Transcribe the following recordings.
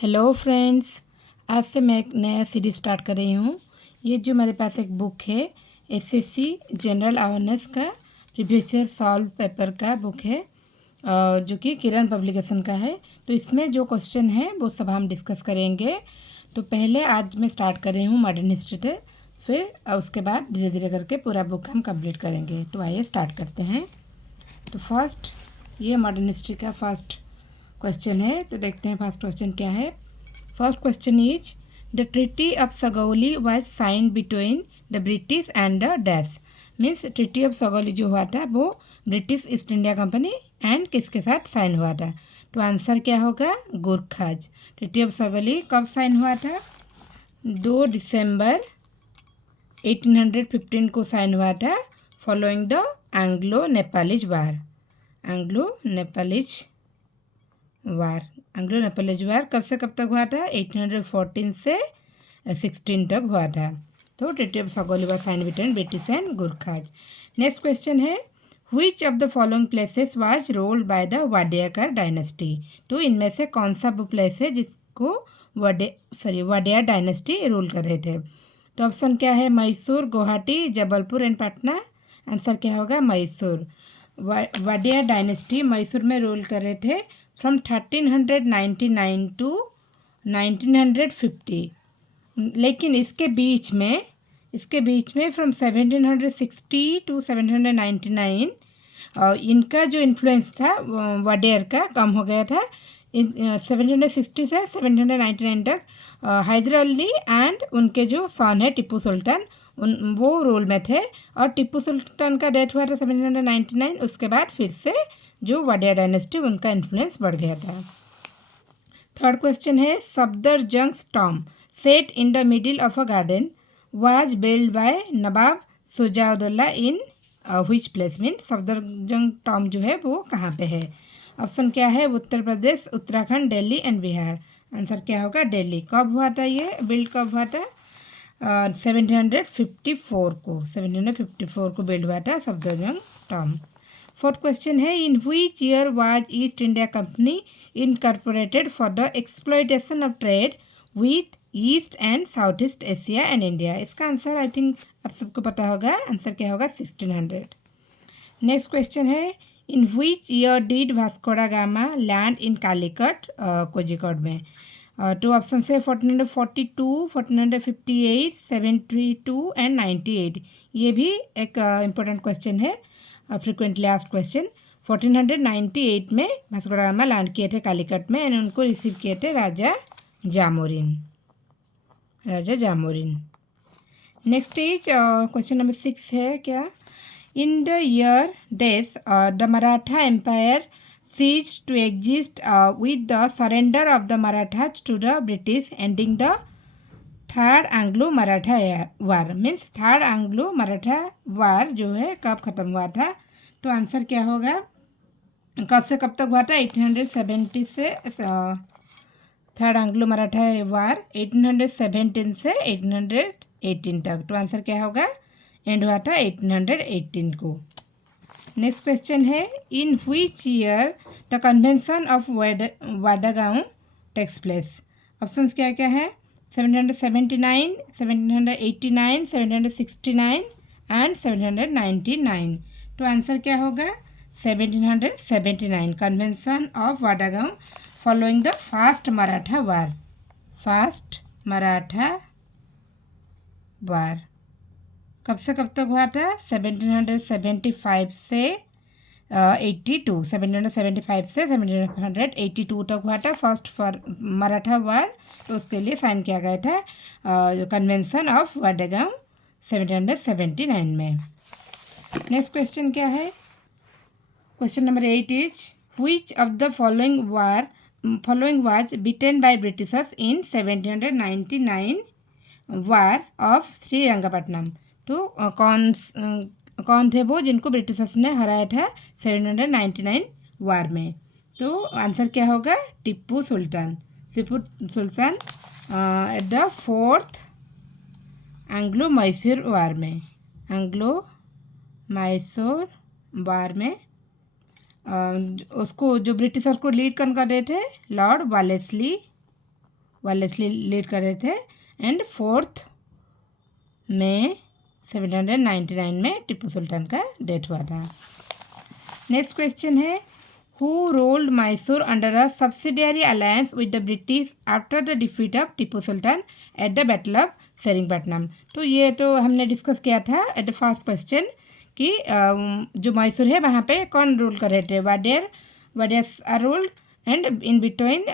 Hello friends, आज से मैं एक नया सीरीज स्टार्ट कर रही हूँ। ये जो मेरे पास एक बुक है, एसएससी जनरल अवेयरनेस का प्रीवियस ईयर सॉल्व पेपर का बुक है, जो कि किरण पब्लिकेशन का है। तो इसमें जो क्वेश्चन है वो सब हम डिस्कस करेंगे। तो पहले आज मैं स्टार्ट कर रही हूँ मॉडर्न हिस्ट्री से, फिर उसके बाद धीरे धीरे करके पूरा बुक हम कंप्लीट करेंगे। तो आइए स्टार्ट करते हैं। तो फर्स्ट, ये मॉडर्न हिस्ट्री का फर्स्ट क्वेश्चन है। तो देखते हैं फर्स्ट क्वेश्चन क्या है। First question is the treaty of Sagauli was sign between the British and the dash. Means treaty of Sagauli जो हुआ था वो British East India Company and किसके साथ साइन हुआ था। तो आंसर क्या होगा, गुरखाज। ट्रीटी ऑफ सगौली कब साइन हुआ था? 2 दिसंबर 1815 को साइन हुआ था, following the Anglo Nepalese war. Anglo Nepalese war कब से कब तक हुआ था? 1814 से 16 तक हुआ था। तो treaty of Sagauli was sign between British and Gurkhas. Next question है, which of the following places was ruled by the Wodeyar dynasty. तो इनमें से कौन सा वो प्लेस है जिसको वाडेयर डायनेस्टी रूल कर रहे थे? तो ऑप्शन क्या है, मैसूर, गुवाहाटी, जबलपुर एंड पटना। आंसर क्या होगा, मैसूर। वाडेयर डायनेस्टी मैसूर में रूल कर रहे थे फ्रॉम 1399 टू 1950। लेकिन इसके बीच में फ्रॉम 1760 टू 1799 इनका जो इन्फ्लुएंस था वाडेयर का कम हो गया था। 1760 से 1799 तक हैदर अली एंड उनके जो सन है टिप्पू सुल्तान वो रूल में थे, और टिप्पू सुल्तान का डेथ हुआ था 1799। उसके बाद फिर से जो वाडेयर डायनेस्टी उनका इन्फ्लुएंस बढ़ गया था। थर्ड क्वेश्चन है, Safdarjung Tom set in the middle of a garden was build by Nawab Shujauddaula in which place. Mean Safdarjung Tom जो है वो कहाँ पे है? ऑप्शन क्या है, उत्तर प्रदेश, उत्तराखंड, दिल्ली एंड बिहार। आंसर क्या होगा, दिल्ली। कब हुआ था ये बिल्ड, कब हुआ था? 1754 को बिल्ड हुआ था सफदरजंग टॉम। फोर्थ क्वेश्चन है, in which year was east India company incorporated for the exploitation of trade with east and south east Asia and India. इसका आंसर आई थिंक आप सबको पता होगा। आंसर क्या होगा, 1600। नेक्स्ट क्वेश्चन है, in which year did Vasco da Gama land in Calicut, Kozhikode में। Two option है 1442, 1458, 72 एंड 98। ये भी एक इम्पोर्टेंट क्वेश्चन है, फ्रिक्वेंटली आस्क्ड क्वेश्चन। 1498 में वास्को ड गामा लैंड किए थे कालीकट में, एंड उनको रिसीव किए थे Raja Zamorin. Next is question number 6 है क्या, in the year days the Maratha empire ceased to exist with the surrender of the Marathas to the British, ending the third Anglo Maratha war. Means third Anglo Maratha war जो है कब ख़त्म हुआ था? तो answer क्या होगा, कब से कब तक हुआ था? 1870 से थर्ड एंग्लो मराठा वार 1817 से 1818 तक। तो आंसर क्या होगा, एंड हुआ था 1818 को। नेक्स्ट क्वेश्चन है, in which year the convention of Wadgaon takes place. Options क्या क्या है, 1779, 1789, 1769 एंड 1799। तो आंसर क्या होगा, 1779 convention of Wadgaon following the first Maratha war. कब से कब तक हुआ था? 1775 से 82, 1775 से 1782 तक हुआ था फर्स्ट मराठा वार। तो उसके लिए साइन किया गया था कन्वेंशन ऑफ वाडागांव 1779 में। नेक्स्ट क्वेश्चन क्या है, question number 8 is which of the following was beaten by Britishers in 1799 war of Srirangapatnam. तो कौन थे वो जिनको ब्रिटिशर्स ने हराया था 1799 वार में? तो आंसर क्या होगा, Tipu Sultan at the fourth Anglo Mysore war में उसको जो ब्रिटिशर्स को लीड कर रहे थे लॉर्ड वालेस्ली वायरलेसली लीड कर रहे थे। एंड 4 मई 799 में टीपू सुल्तान का डेथ हुआ था। नेक्स्ट क्वेश्चन है who ruled Mysore under a subsidiary alliance with the British after the defeat of Tipu Sultan at the battle of Seringapatam. तो ये तो हमने डिस्कस किया था एट द फर्स्ट क्वेश्चन कि जो मैसूर है वहाँ पे कौन रूल कर रहे थे, Wodeyars are ruled and in between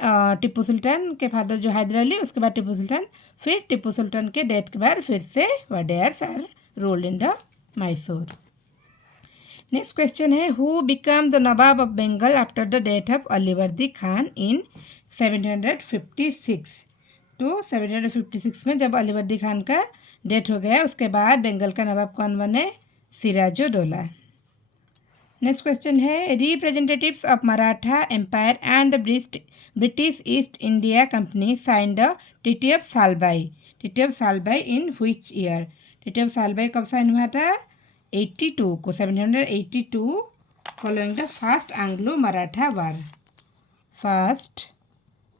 Tipu Sultan के फादर जो हैदर अली, उसके बाद टीपू सुल्तान, फिर टीपू सुल्तान के डेथ के बाद फिर से Wodeyars are ruled in the Mysore. Next question है who become the nawab of Bengal after the death of Alivardi Khan in 756। तो 756 में जब अलीवर्दी खान का डेथ हो गया उसके बाद बंगाल का नवाब कौन बने, सिराजुद्दौला। नेक्स्ट क्वेश्चन है representatives of Maratha empire and the British East India Company sign the treaty of Salbai. Treaty of Salbai in which year? Treaty of Salbai कब साइन हुआ था? 82 को, 782 following the first Anglo Maratha war. First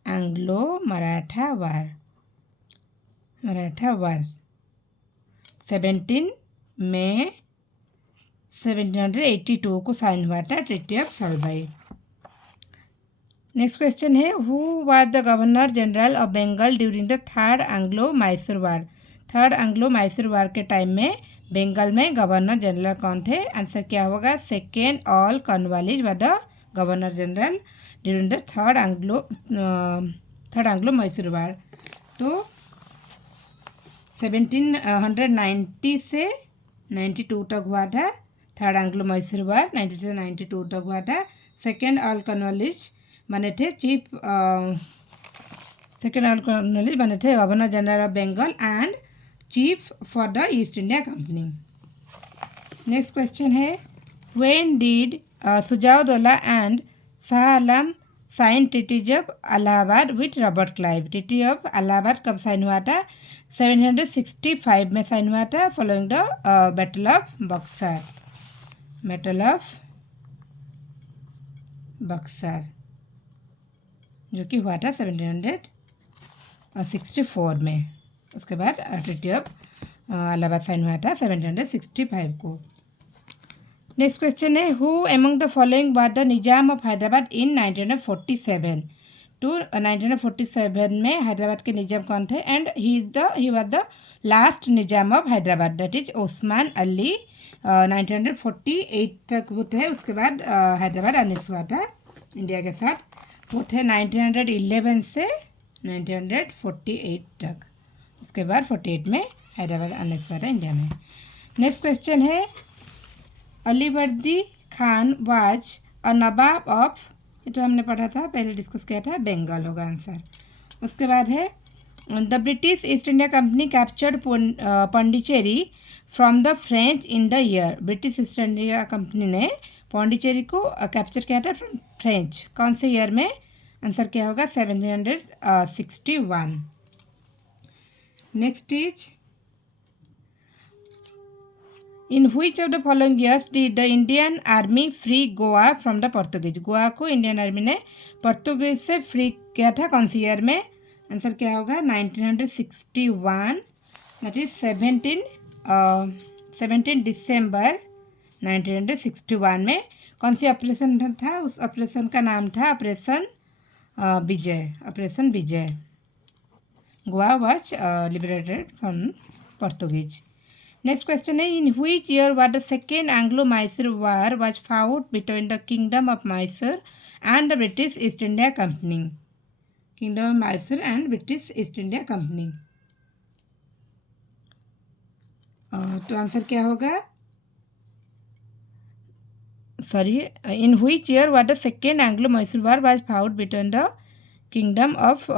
Anglo Maratha war 17 मई 782 को sign हुआ था treaty of Salbai. Next question है who was the governor general of Bengal during the third Anglo Mysore war. Third Anglo Mysore war के टाइम में बंगाल में गवर्नर जनरल कौन थे? आंसर क्या होगा? Second earl Cornwallis was the governor general during the third Anglo Mysore war. तो 1790 से 92 तक हुआ था थर्ड एंग्लो मैसूर वार, 90 से 92 तक हुआ था। सेकेंड ऑल कॉर्नवालिस बने थे governor general of Bengal and chief for the East India Company. Next question है when did Shujauddaulah and Shah Alam sign treaties of Allahabad with Robert Clive. Treaty of Allahabad कब साइन हुआ था? 765 में साइन हुआ था following the battle of Buxar. जो कि हुआ था 1764 में। उसके बाद ट्रीटी ऑफ इलाहाबाद साइन हुआ था 765 को। नेक्स्ट क्वेश्चन है who among the following was the nizam of Hyderabad in 1947। तो 1947 में हैदराबाद के निजाम कौन थे? And he was the last nizam of Hyderabad, that is Osman Ali. 1948 तक वो थे, उसके बाद हैदराबाद अनेक्स हुआ था इंडिया के साथ। वो थे 1911 से 1948 तक, उसके बाद 48 में हैदराबाद अनेक्स हुआ था इंडिया में। नेक्स्ट क्वेश्चन है Alivardi Khan was a Nawab of, ये तो हमने पढ़ा था पहले, डिस्कस किया था, बंगाल होगा आंसर। उसके बाद है the British East India company captured Pondicherry from the French in the year. British East India company ने पौंडीचेरी को कैप्चर किया था फ्रॉम फ्रेंच, कौन से ईयर में? आंसर क्या होगा? 761। Next is in which of the following years did the Indian army free Goa from the Portuguese. Goa को इंडियन आर्मी ने पोर्तुगीज से फ्री किया था कौन सी ईयर में? आंसर क्या होगा? 1961, दैट इज 17 दिसंबर 1961 में। कौन सी ऑपरेशन था? उस ऑपरेशन का नाम था operation Vijay. Goa was liberated from Portuguese. Next question है in which year was the second Anglo Mysore war was fought between the kingdom of Mysore and the British East India Company. Kingdom of Mysore and British East India Company. तो answer क्या होगा? Sorry, in which year was the second Anglo Mysore war was fought between the kingdom of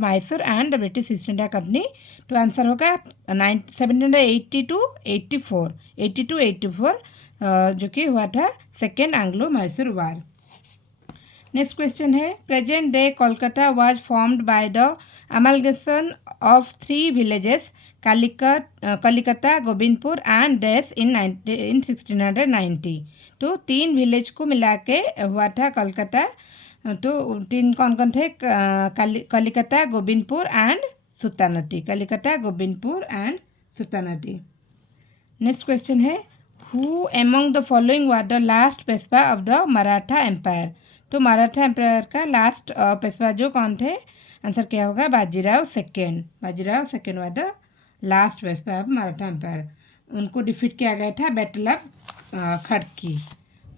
Mysore and the British East India Company. तो answer होगा 1782-84 जो कि हुआ था second Anglo Mysore war. Next question है present day Kolkata was formed by the amalgamation of 3 villages Kalikata, Govindpur and डेस in 1690। तो 3 village को मिला के हुआ था कलकत्ता, तो तीन कौन कौन थे? Kalikata, Govindpur and Sutanuti. Kalikata, Govindpur and Sutanuti. Next question है who among the following was the last Peshwa of the Maratha empire. तो मराठा एम्पायर का लास्ट पेशवा जो कौन थे? आंसर क्या होगा? Bajirao second. Bajirao second was the last Peshwa of Maratha empire. उनको डिफीट किया गया था battle of Khadki.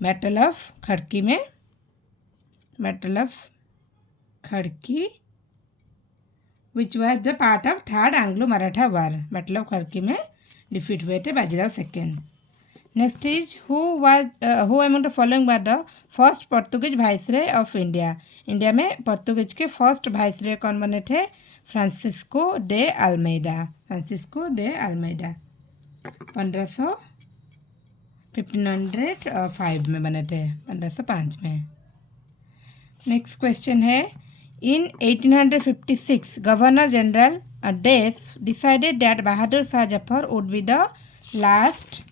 Battle of Khadki में, battle of Khadki which was the part of third Anglo Maratha war. Battle of Khadki में डिफीट हुए थे Bajirao second. Next is who among the following was the first Portuguese viceroy of India. India में Portuguese के first viceroy कौन बने थे? Francisco de Almeida. Francisco de Almeida 1505 में बने थे, 1505 में। नेक्स्ट क्वेश्चन है इन 1856 गवर्नर जनरल डेस decided that Bahadur Shah Zafar would be the last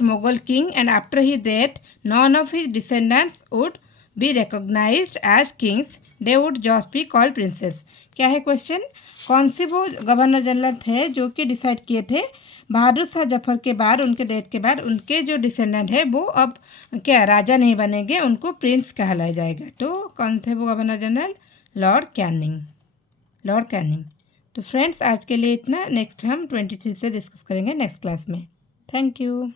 Mughal king, and after his death none of his descendants would be recognized as kings, they would just be called princes। क्या है question? कौन से वो governor general थे जो कि decide किए थे बहादुर शाह जफर के बाद, उनके डेथ के बाद उनके जो डिसेंडेंट है वो अब क्या राजा नहीं बनेंगे, उनको प्रिंस कहलाया जाएगा। तो कौन थे वो governor general? Lord Canning. Lord Canning. तो फ्रेंड्स आज के लिए इतना। नेक्स्ट हम 23 से डिस्कस करेंगे नेक्स्ट क्लास में। Thank you.